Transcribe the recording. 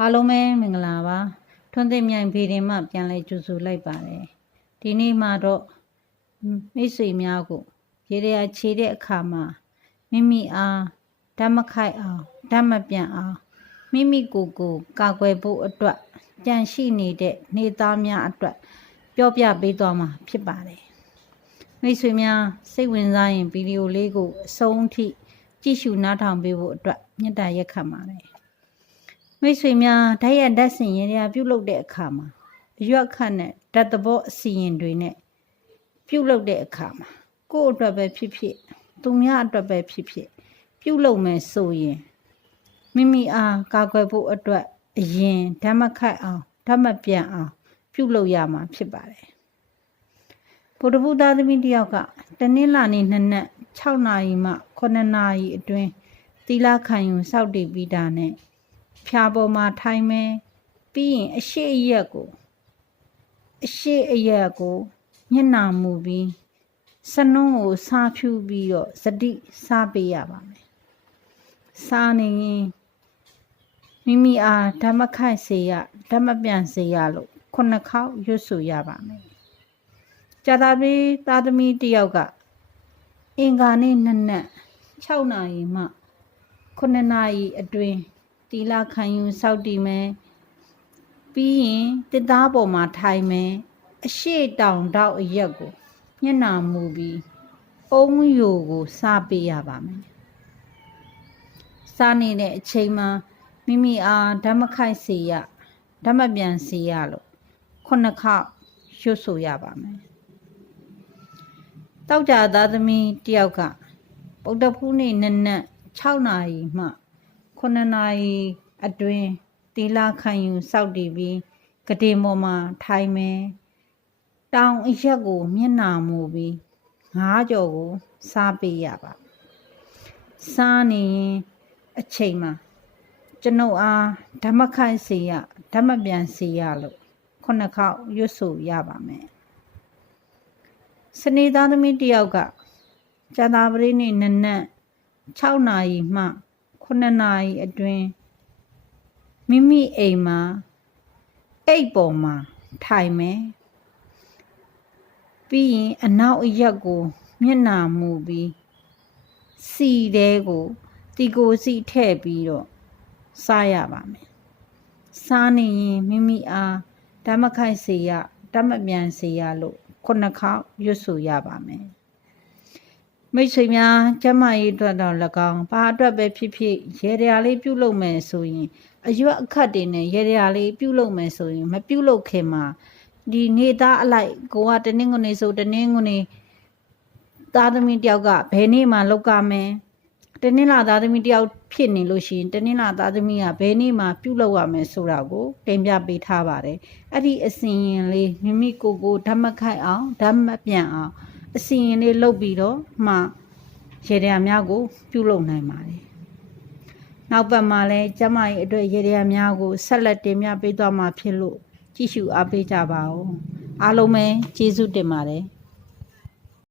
အားလုံးပဲမင်္ဂလာပါထွန်းသိမြိုင်ဖေဒီမှပြန်လဲကြိုဆိုလိုက်ပါတယ်ဒီနေ့မှာတော့မိတ်ဆွေများကိုရေရခြေတဲ့အခါမှာမိမိအားဓာတ်မခိုက်အောင်ဓာတ်မပြန်အောင်မိမိကိုယ်ကိုကာကွယ်ဖို့အတွက်ကြံရှိနေတဲ့နေသားများအတွက်ပြောပြပေးသွားမှာဖြစ်ပါတယ်မိတ်ဆွေများစိတ်ဝင်စားရင်ဗီဒီယိုလေးကိုအဆုံးထိကြည့်ရှုနားထောင်ပေးဖို့အတွက်မေတ္တာရက်ခံပါတယ်မိတ်ဆွေများဓာတ်ရဓာတ်စင်ရင်ပြုလုပ်တဲ့အခါမှာအရွက်ခတ်နဲ့ဓာတ်သဘောအစီရင်တွေနဲ့ပြုလုပ်တဲ့အခါမှာကိုယ့်အတွက်ပဲဖြစ်ဖြစ်သူများအတွက်ပဲဖြစ်ဖြစ်ပြုလုပ်မယ်ဆိုရင်မိမိအားကာကွယ်ဖို့အတွက်အရင်ဓာတ်မခတ်အောင်ဓာတ်မပြန်အောင်ပြုလုပ်ရမှာဖြစ်ပါတယ်ဗုဒ္ဓဘုရားသမီးတယောက်ကတနင်္လာနေ့နနက်6နာရီမှ9နာရီအတွင်းသီလခံယူစောင့်တည်ပြီးတာနဲ့ဖြာပေါ်မှာထိုင်မယ်ပြီးရင်အရှိအရက်ကိုမျက်နှာမူပြီးစနုံးကိုစားဖြူပြီးတော့စတိစားပေးရပါမယ်စားနေရင်မိမိအားဓမ္မခိုက်စေရဓမ္မပြန်စေရလို့9ခေါက်ရွတ်ဆိုရပါမယ်ကြာတာပြီးသားသမီးတယောက်ကအင်္ဂါနေ့နနက်6နာရီမှ9နာရီအတွင်းသီလခံယူစောင့်တည်မယ်ပြီးရင်တစ်သားပေါ်မှာထိုင်မယ်အရှိတောင်တောက်အရက်ကိုမျက်နှာမူပြီးအုံးယိုကိုစားပေးရပါမယ်စားနေတဲ့အချိန်မှာမိမိအားဓမ္မခိုက်စေရဓမ္မပြန်စေရလို့9ခေါက်ရွတ်ဆိုရပါမယ်တောက်ကြသားသမီးတယောက်ကဗုဒ္ဓဖူးနေ့နနက်6နာရီမှ9နာရီအတွင်းသီလခံယူစောင့်တည်ပြီးကတိမော်မှာထိုင်မယ်တောင်အရက်ကိုမျက်နှာမူပြီး9ကြော်ကိုစားပေးရပါစားနေရင်အချိန်မှာကျွန်ုပ်အားဓမ္မခိုက်စေရဓမ္မပြန်စေရလို့9ခေါက်ရွတ်ဆိုရပါမယ်စနေသားသမီးတယောက်ကဇာတာပရိနေ့နနက်6နာရီမှ9နာရီအတွင်းမိမိအိမ်မှာအိတ်ပေါ်မှာထိုင်မယ်ပြီးရင်အနောက်အရက်ကိုမျက်နှာမူပြီးစီတဲကိုတီကိုစီထည့်ပြီးတော့စားရပါမယ်စားနေရင်မိမိအားဓမ္မခိုက်စေရဓမ္မပြန်စေရလို့9ခေါက်ရွတ်ဆိုရပါမယ်မိတ်ဆွေများကျမကြီးအတွက်တော့၎င်းဘာအတွက်ပဲဖြစ်ဖြစ်ရေရလေးပြုလုပ်မယ်ဆိုရင်အရွက်အခတ်တွေနဲ့ရေရလေးပြုလုပ်မယ်ဆိုရင်မပြုလုပ်ခင်မှာဒီနေသားအလိုက်ကိုကတနင်္ဂနွေဆိုတနင်္ဂနွေသားသမီးတယောက်ကဘယ်နေ့မှလောက်ကမယ်တနင်္လာသားသမီးတယောက်ဖြစ်နေလို့ရှိရင်တနင်္လာသားသမီးကဘယ်နေ့မှပြုလုပ်ရမယ်ဆိုတာကိုတင်ပြပေးထားပါတယ်အဲ့ဒီအစဉ်ရင်လေးမိမိကိုယ်ကိုဓမ္မခိုက်အောင်ဓမ္မပြန်အောင်အစဉ်ရင်လေးလုပ်ပြီးတော့မှရေရများကိုပြုလုပ်နိုင်ပါတယ်နောက်ပတ်မှာလဲကျမရဲ့အတွက်ရေရများကိုဆက်လက်တင်ပြပေးသွားမှာဖြစ်လို့ကြည့်ရှုအားပေးကြပါဦးအားလုံးပဲကျေးဇူးတင်ပါတယ်